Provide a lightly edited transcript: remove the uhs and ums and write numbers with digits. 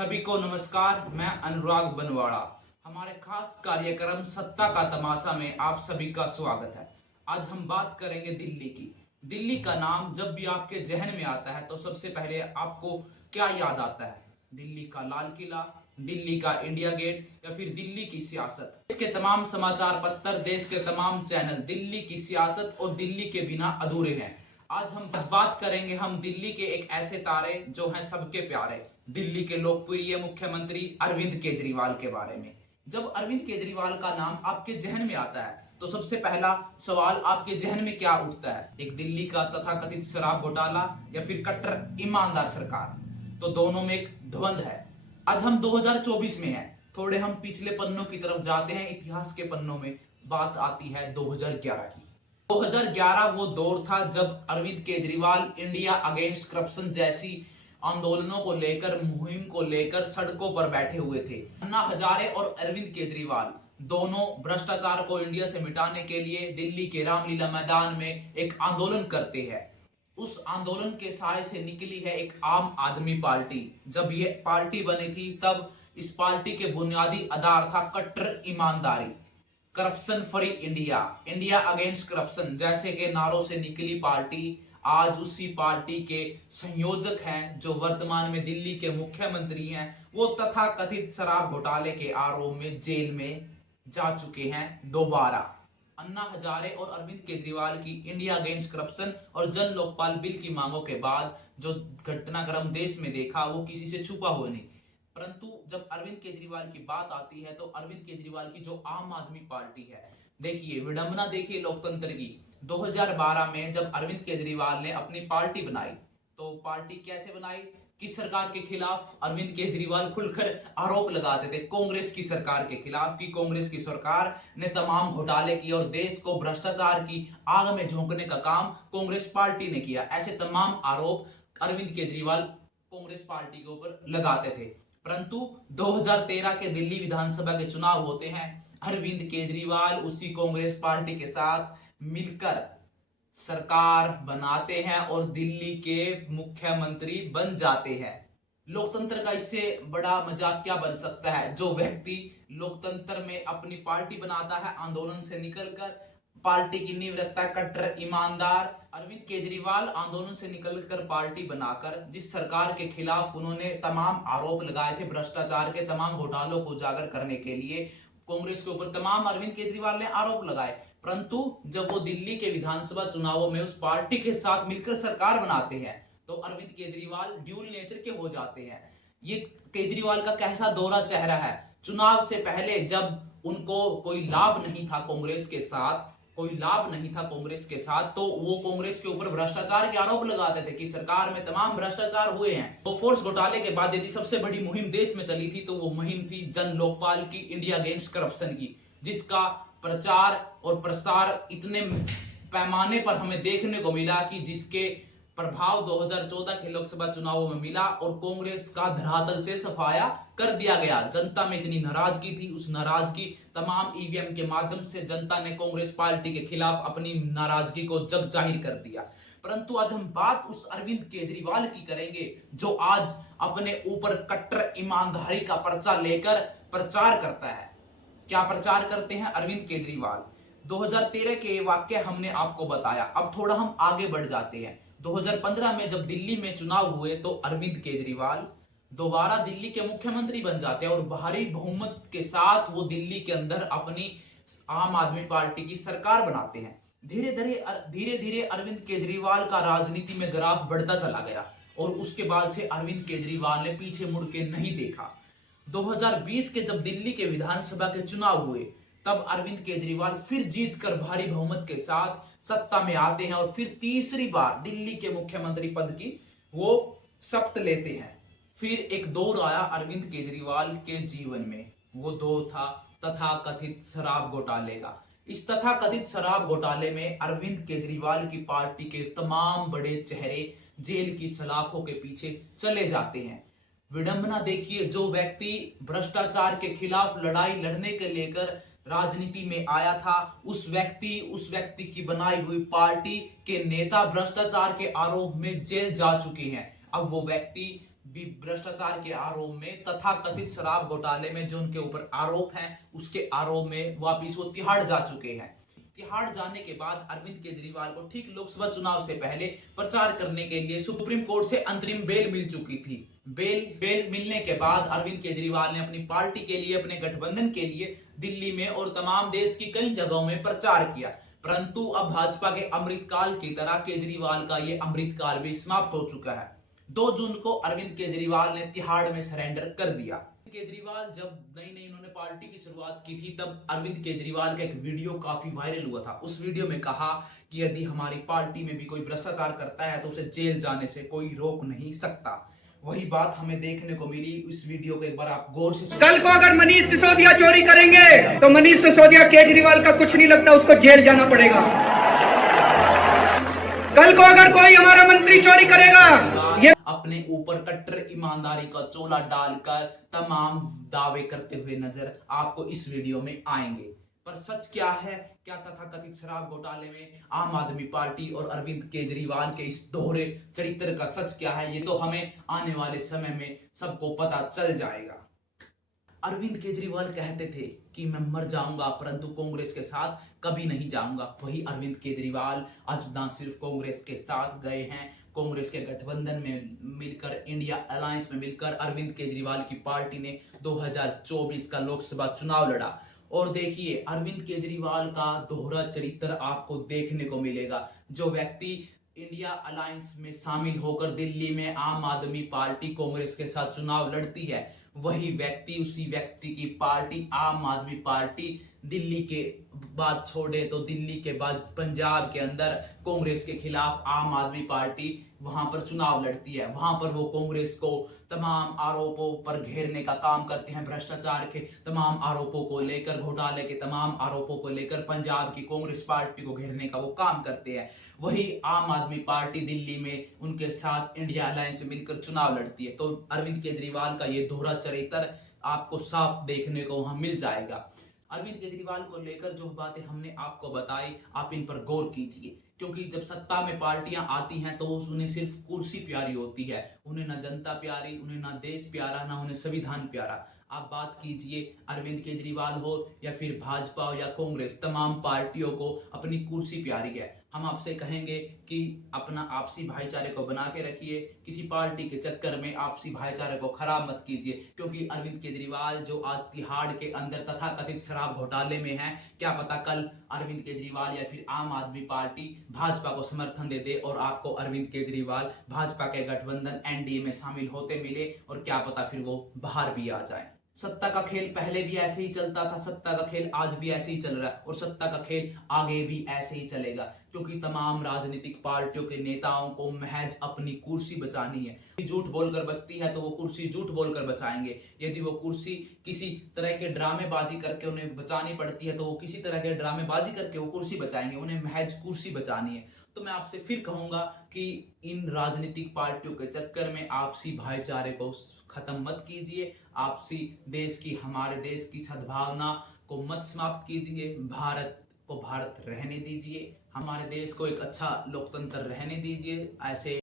सभी को नमस्कार। मैं अनुराग बनवाड़ा। हमारे खास कार्यक्रम सत्ता का तमाशा में आप सभी का स्वागत है। आज हम बात करेंगे दिल्ली की। दिल्ली का नाम जब भी आपके जहन में आता है तो सबसे पहले आपको क्या याद आता है? दिल्ली का लाल किला, दिल्ली का इंडिया गेट या फिर दिल्ली की सियासत? देश के तमाम समाचार पत्र, देश के तमाम चैनल दिल्ली की सियासत और दिल्ली के बिना अधूरे हैं। आज हम बात करेंगे दिल्ली के एक ऐसे तारे जो हैं सबके प्यारे, दिल्ली के लोकप्रिय मुख्यमंत्री अरविंद केजरीवाल के बारे में। जब अरविंद केजरीवाल का नाम आपके जहन में आता है तो सबसे पहला सवाल आपके जहन में क्या उठता है? एक दिल्ली का तथाकथित शराब घोटाला या फिर कट्टर ईमानदार सरकार? तो दोनों में एक द्वंद्व है। आज हम 2024 में हैं। थोड़े हम पिछले पन्नों की तरफ जाते हैं, इतिहास के पन्नों में बात आती है 2011 की। 2011 वो दौर था जब Arvind Kejriwal India against corruption जैसी आंदोलनों को लेकर, मुहिम को लेकर सड़कों पर बैठे हुए थे। अन्ना हजारे और अरविंद केजरीवाल दोनों भ्रष्टाचार को इंडिया से मिटाने के लिए दिल्ली के रामलीला मैदान में एक आंदोलन करते हैं। उस आंदोलन के साय से निकली है एक आम आदमी पार्टी। जब ये पार्टी बनी थी तब इस पार्टी के बुनियादी आधार था कट्टर ईमानदारी, corruption free India, India against corruption जैसे के नारों से निकली पार्टी आज उसी पार्टी के संयोजक हैं जो वर्तमान में दिल्ली के मुख्यमंत्री हैं। वो तथाकथित शराब घोटाले के आरोप में जेल में जा चुके हैं दोबारा। अन्ना हजारे और अरविंद केजरीवाल की इंडिया अगेंस्ट करप्शन और जन लोकपाल बिल की मांगों के बाद जो घटनाक्रम देश में देखा वो किसी से छुपा हुआ नहीं। परंतु जब अरविंद केजरीवाल की बात आती है तो अरविंद केजरीवाल की जो आम आदमी पार्टी है, देखिए विडंबना देखिए लोकतंत्र की। 2012 में जब अरविंद केजरीवाल ने अपनी पार्टी बनाई तो पार्टी कैसे बनाई? किस सरकार के खिलाफ अरविंद केजरीवाल खुलकर आरोप लगाते थे? कांग्रेस की सरकार के खिलाफ कि कांग्रेस की सरकार ने तमाम घोटाले किए और देश को भ्रष्टाचार की आग में झोंकने का काम कांग्रेस पार्टी ने किया। ऐसे तमाम आरोप अरविंद केजरीवाल कांग्रेस पार्टी के ऊपर लगाते थे। परंतु 2013 के दिल्ली विधानसभा के चुनाव होते हैं, अरविंद केजरीवाल उसी कांग्रेस पार्टी के साथ मिलकर सरकार बनाते हैं और दिल्ली के मुख्यमंत्री बन जाते हैं। लोकतंत्र का इससे बड़ा मजाक क्या बन सकता है? जो व्यक्ति लोकतंत्र में अपनी पार्टी बनाता है, आंदोलन से निकलकर पार्टी की नींव रखता है, कट्टर ईमानदार अरविंद केजरीवाल आंदोलन से निकलकर पार्टी बनाकर जिस सरकार के खिलाफ उन्होंने तमाम आरोप लगाए थे, भ्रष्टाचार के तमाम घोटालों को उजागर करने के लिए कांग्रेस के ऊपर तमाम अरविंद केजरीवाल ने आरोप लगाए। परंतु जब वो दिल्ली के विधानसभा चुनावों में उस पार्टी के साथ मिलकर सरकार बनाते हैं तो अरविंद केजरीवाल ड्यूल नेचर के हो जाते हैं। ये केजरीवाल का कैसा दोहरा चेहरा है। चुनाव से पहले जब उनको कोई लाभ नहीं था कांग्रेस के साथ, तो वो कांग्रेस के ऊपर भ्रष्टाचार के आरोप लगाते थे कि सरकार में तमाम भ्रष्टाचार हुए हैं। तो फोर्स घोटाले के बाद यदि सबसे बड़ी मुहिम देश में चली थी तो वो मुहिम थी जन लोकपाल की, इंडिया अगेंस्ट करप्शन की, जिसका प्रचार और प्रसार इतने पैमाने पर हमें देखने को मिला कि जिसके प्रभाव 2014 के लोकसभा चुनावों में मिला और कांग्रेस का धरातल से सफाया कर दिया गया। जनता में इतनी नाराजगी थी, उस नाराजगी तमाम ईवीएम के माध्यम से जनता ने कांग्रेस पार्टी के खिलाफ अपनी नाराजगी को जग जाहिर कर दिया। परंतु आज हम बात उस अरविंद केजरीवाल की करेंगे जो आज अपने ऊपर कट्टर ईमानदारी का पर्चा लेकर प्रचार करता है। क्या प्रचार करते हैं अरविंद केजरीवाल? 2013 के वाक्य हमने आपको बताया। अब थोड़ा हम आगे बढ़ जाते हैं। 2015 में जब दिल्ली में चुनाव हुए तो अरविंद केजरीवाल दोबारा दिल्ली के मुख्यमंत्री बन जाते हैं और भारी बहुमत के साथ वो दिल्ली के अंदर अपनी आम आदमी पार्टी की सरकार बनाते हैं। धीरे धीरे अरविंद केजरीवाल का राजनीति में ग्राफ बढ़ता चला गया और उसके बाद से अरविंद केजरीवाल ने पीछे मुड़ के नहीं देखा। 2020 के जब दिल्ली के विधानसभा के चुनाव हुए तब अरविंद केजरीवाल फिर जीतकर भारी बहुमत के साथ सत्ता में आते हैं और फिर तीसरी बार दिल्ली के मुख्यमंत्री पद की वो शपथ लेते हैं। फिर एक दौर आया अरविंद केजरीवाल के जीवन में, वो दौर था तथाकथित शराब घोटाले का। इस तथाकथित शराब घोटाले में अरविंद केजरीवाल की पार्टी के तमाम बड़े चेहरे जेल की सलाखों के पीछे चले जाते हैं। विडंबना देखिए, जो व्यक्ति भ्रष्टाचार के खिलाफ लड़ाई लड़ने के लेकर राजनीति में आया था, उस व्यक्ति की बनाई हुई पार्टी के नेता भ्रष्टाचार के आरोप में जेल जा चुके हैं। अब वो व्यक्ति भ्रष्टाचार के आरोप में तथा कथित शराब घोटाले में जो उनके ऊपर आरोप हैं, उसके आरोप में वापिस वो तिहाड़ जा चुके हैं। तिहाड़ जाने के बाद अरविंद केजरीवाल को ठीक लोकसभा चुनाव से पहले प्रचार करने के लिए सुप्रीम कोर्ट से अंतरिम बेल मिल चुकी थी। बेल मिलने के बाद अरविंद केजरीवाल ने अपनी पार्टी के लिए, अपने गठबंधन के लिए दिल्ली में और तमाम देश की कई जगहों में प्रचार किया। परंतु अब भाजपा के अमृतकाल की तरह केजरीवाल का ये अमृतकाल भी समाप्त हो चुका है। 2 जून को अरविंद केजरीवाल ने तिहाड़ में सरेंडर कर दिया। केजरीवाल जब नई उन्होंने पार्टी की शुरुआत की थी, तब अरविंद केजरीवाल का एक वीडियो काफी वायरल हुआ था। उस वीडियो में कहा कि यदि हमारी पार्टी में भी कोई भ्रष्टाचार करता है तो उसे जेल जाने से कोई रोक नहीं सकता। वही बात हमें देखने को मिली। इस वीडियो को एक बार आप गौर से कल को अगर मनीष सिसोदिया चोरी करेंगे तो मनीष सिसोदिया केजरीवाल का कुछ नहीं लगता, उसको जेल जाना पड़ेगा। कल को अगर कोई हमारा मंत्री चोरी करेगा, ये अपने ऊपर कट्टर ईमानदारी का चोला डालकर तमाम दावे करते हुए नजर आपको इस वीडियो में आएंगे। पर सच क्या है? क्या तथाकथित शराब घोटाले में आम आदमी पार्टी और अरविंद केजरीवाल के इस दोहरे चरित्र का सच क्या है, ये तो हमें आने वाले समय में सबको पता चल जाएगा। अरविंद केजरीवाल कहते थे कि मैं मर जाऊंगा परंतु कांग्रेस के साथ कभी नहीं जाऊंगा। वही अरविंद केजरीवाल आज न सिर्फ कांग्रेस के साथ गए हैं, कांग्रेस के गठबंधन में मिलकर, इंडिया अलायंस में मिलकर अरविंद केजरीवाल की पार्टी ने 2024 का लोकसभा चुनाव लड़ा। और देखिए, अरविंद केजरीवाल का दोहरा चरित्र आपको देखने को मिलेगा। जो व्यक्ति इंडिया अलायंस में शामिल होकर दिल्ली में आम आदमी पार्टी कांग्रेस के साथ चुनाव लड़ती है, वही व्यक्ति, उसी व्यक्ति की पार्टी आम आदमी पार्टी दिल्ली के बाद छोड़े तो दिल्ली के बाद पंजाब के अंदर कांग्रेस के खिलाफ आम आदमी पार्टी वहां पर चुनाव लड़ती है। वहां पर वो कांग्रेस को तमाम आरोपों पर घेरने का काम करते हैं। भ्रष्टाचार के तमाम आरोपों को लेकर, घोटाले के तमाम आरोपों को लेकर पंजाब की कांग्रेस पार्टी को घेरने का वो काम करते हैं। वही आम आदमी पार्टी दिल्ली में उनके साथ इंडिया अलायंस में मिलकर चुनाव लड़ती है। तो अरविंद केजरीवाल का ये दोहरा चरित्र आपको साफ देखने को वहां मिल जाएगा। अरविंद केजरीवाल को लेकर जो बातें हमने आपको बताई, आप इन पर गौर कीजिए, क्योंकि जब सत्ता में पार्टियां आती हैं तो उन्हें सिर्फ कुर्सी प्यारी होती है। उन्हें ना जनता प्यारी, उन्हें ना देश प्यारा, ना उन्हें संविधान प्यारा। आप बात कीजिए अरविंद केजरीवाल हो या फिर भाजपा हो या कांग्रेस, तमाम पार्टियों को अपनी कुर्सी प्यारी है। हम आपसे कहेंगे कि अपना आपसी भाईचारे को बना के रखिए, किसी पार्टी के चक्कर में आपसी भाईचारे को खराब मत कीजिए। क्योंकि अरविंद केजरीवाल जो आज तिहाड़ के अंदर तथाकथित शराब घोटाले में है, क्या पता कल अरविंद केजरीवाल या फिर आम आदमी पार्टी भाजपा को समर्थन दे दे और आपको अरविंद केजरीवाल भाजपा के गठबंधन एनडीए में शामिल होते मिले, और क्या पता फिर वो बाहर भी आ जाए। सत्ता का खेल पहले भी ऐसे ही चलता था, सत्ता का खेल आज भी ऐसे ही चल रहा है और सत्ता का खेल आगे भी ऐसे ही चलेगा। क्योंकि तमाम राजनीतिक पार्टियों के नेताओं को महज अपनी कुर्सी बचानी है। झूठ बोलकर बचती है तो वो कुर्सी झूठ बोलकर बचाएंगे। यदि वो कुर्सी किसी तरह के ड्रामेबाजी करके उन्हें बचानी पड़ती है तो वो किसी तरह के ड्रामेबाजी करके वो कुर्सी बचाएंगे। उन्हें महज कुर्सी बचानी है। तो मैं आपसे फिर कहूंगा कि इन राजनीतिक पार्टियों के चक्कर में आपसी भाईचारे को खत्म मत कीजिए। आपसी देश की, हमारे देश की सद्भावना को मत समाप्त कीजिए। भारत को भारत रहने दीजिए। हमारे देश को एक अच्छा लोकतंत्र रहने दीजिए। ऐसे